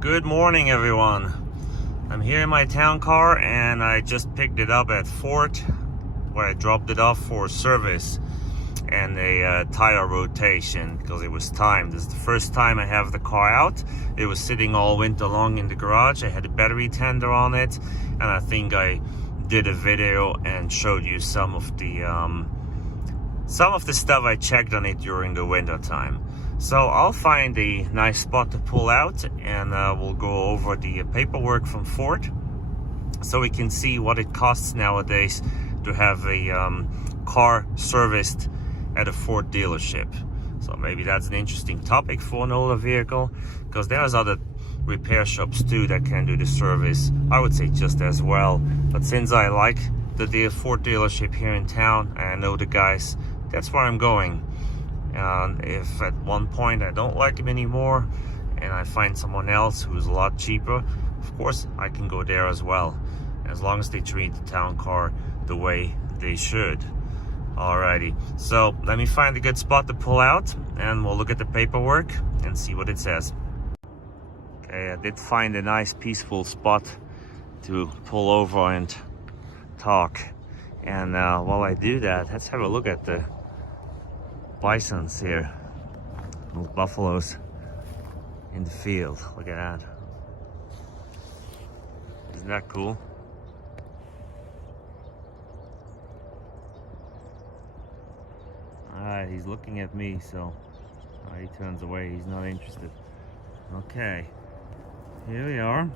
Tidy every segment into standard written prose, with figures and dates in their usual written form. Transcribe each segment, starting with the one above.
Good morning, everyone. I'm here in my town car and I just picked it up at Ford where I dropped it off for service and a tire rotation because it was time. This is the first time I have the car out. It was sitting all winter long in the garage. I had a battery tender on it, and I think I did a video and showed you some of the stuff I checked on it during the winter time. So I'll find a nice spot to pull out and we'll go over the paperwork from Ford so we can see what it costs nowadays to have a car serviced at a Ford dealership. So maybe that's an interesting topic for an older vehicle, because there's other repair shops too that can do the service, I would say, just as well. But since I like the Ford dealership here in town and I know the guys, that's where I'm going. And if at one point I don't like him anymore and I find someone else who's a lot cheaper, of course I can go there as well, as long as they treat the town car the way they should. Alrighty, so let me find a good spot to pull out and we'll look at the paperwork and see what it says. Okay, I did find a nice peaceful spot to pull over and talk. And while I do that, let's have a look at the Bisons here, those buffaloes in the field. Look at that. Isn't that cool? Alright, he's looking at me, so he turns away. He's not interested. Okay, here we are.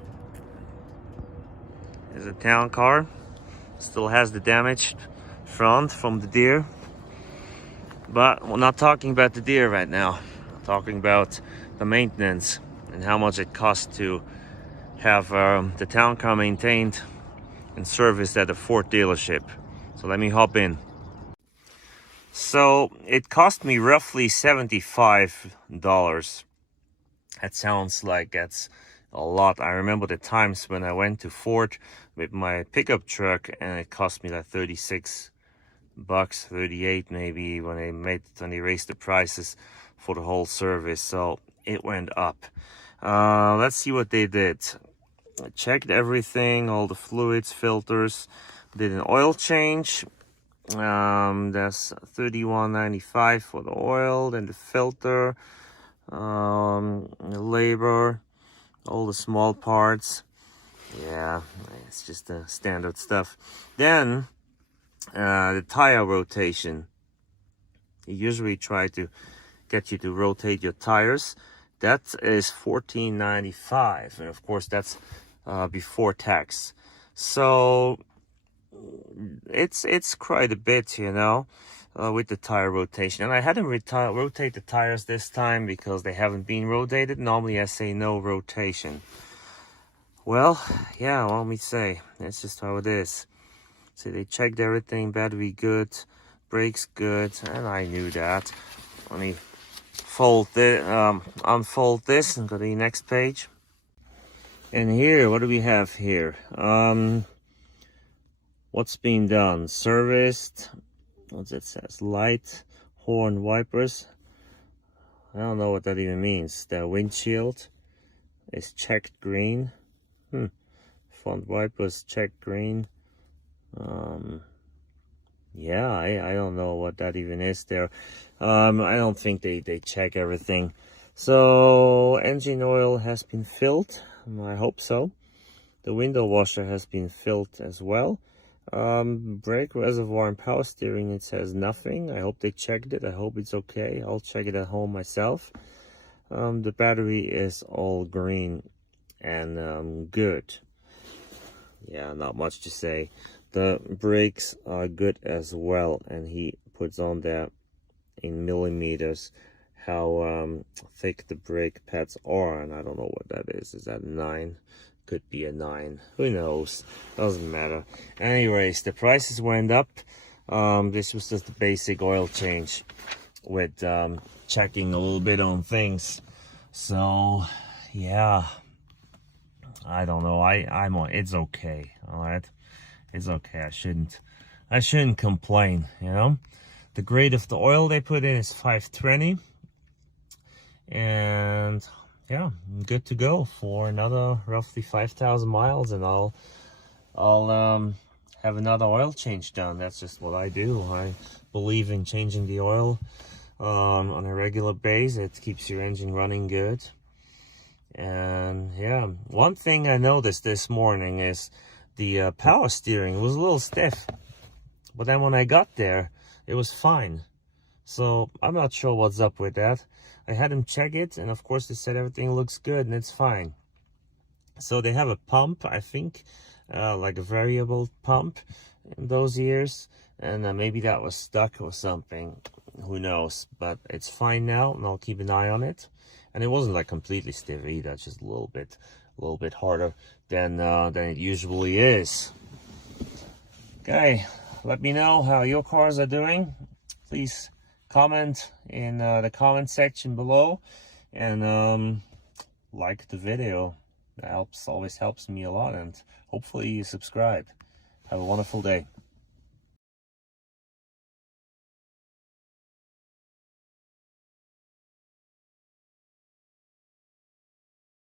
There's a town car. Still has the damaged front from the deer. But we're not talking about the deer right now. We're talking about the maintenance and how much it costs to have the town car maintained and serviced at a Ford dealership. So let me hop in. So it cost me roughly $75. That sounds like that's a lot. I remember the times when I went to Ford with my pickup truck and it cost me like $36, 38 maybe, when they raised the prices for the whole service. So it went up. Let's see what they did. I checked everything, all the fluids, filters, did an oil change. That's $31.95 for the oil, then the filter, the labor, all the small parts. Yeah, it's just the standard stuff. Then the tire rotation. They usually try to get you to rotate your tires. That is $14.95, and of course that's before tax. So it's quite a bit, you know, with the tire rotation. And I hadn't rotate the tires this time because they haven't been rotated. Normally I say no rotation. Well, yeah, let me say, that's just how it is. So they checked everything, battery good, brakes good, and I knew that. Let me unfold this and go to the next page. And here, what do we have here? What's being done? Serviced. What's it says? Light horn wipers. I don't know what that even means. The windshield is checked green. Front wipers checked green. Yeah, I don't know what that even is there. I don't think they check everything. So engine oil has been filled. I hope so. The window washer has been filled as well. Brake reservoir and power steering, it says nothing. I hope they checked it. I hope it's okay. I'll check it at home myself. The battery is all green and good. Yeah, not much to say. The brakes are good as well, and he puts on there in millimeters how thick the brake pads are, and I don't know what that is. Is that 9? Could be a 9. Who knows? Doesn't matter. Anyways, the prices went up. This was just the basic oil change with checking a little bit on things. So yeah, I don't know. I'm on. It's okay. All right, it's okay. I shouldn't complain. You know, the grade of the oil they put in is 520, and yeah, I'm good to go for another roughly 5,000 miles, and I'll have another oil change done. That's just what I do. I believe in changing the oil on a regular basis. It keeps your engine running good. And yeah, one thing I noticed this morning is the power steering was a little stiff, but then when I got there it was fine. So I'm not sure what's up with that. I had them check it, and of course they said everything looks good and it's fine. So they have a pump, I think, like a variable pump in those ears, and maybe that was stuck or something, who knows. But it's fine now, and I'll keep an eye on it. And it wasn't like completely stiff either, just a little bit harder than it usually is. Okay, let me know how your cars are doing. Please comment in the comment section below, and like the video. That always helps me a lot, and hopefully you subscribe. Have a wonderful day.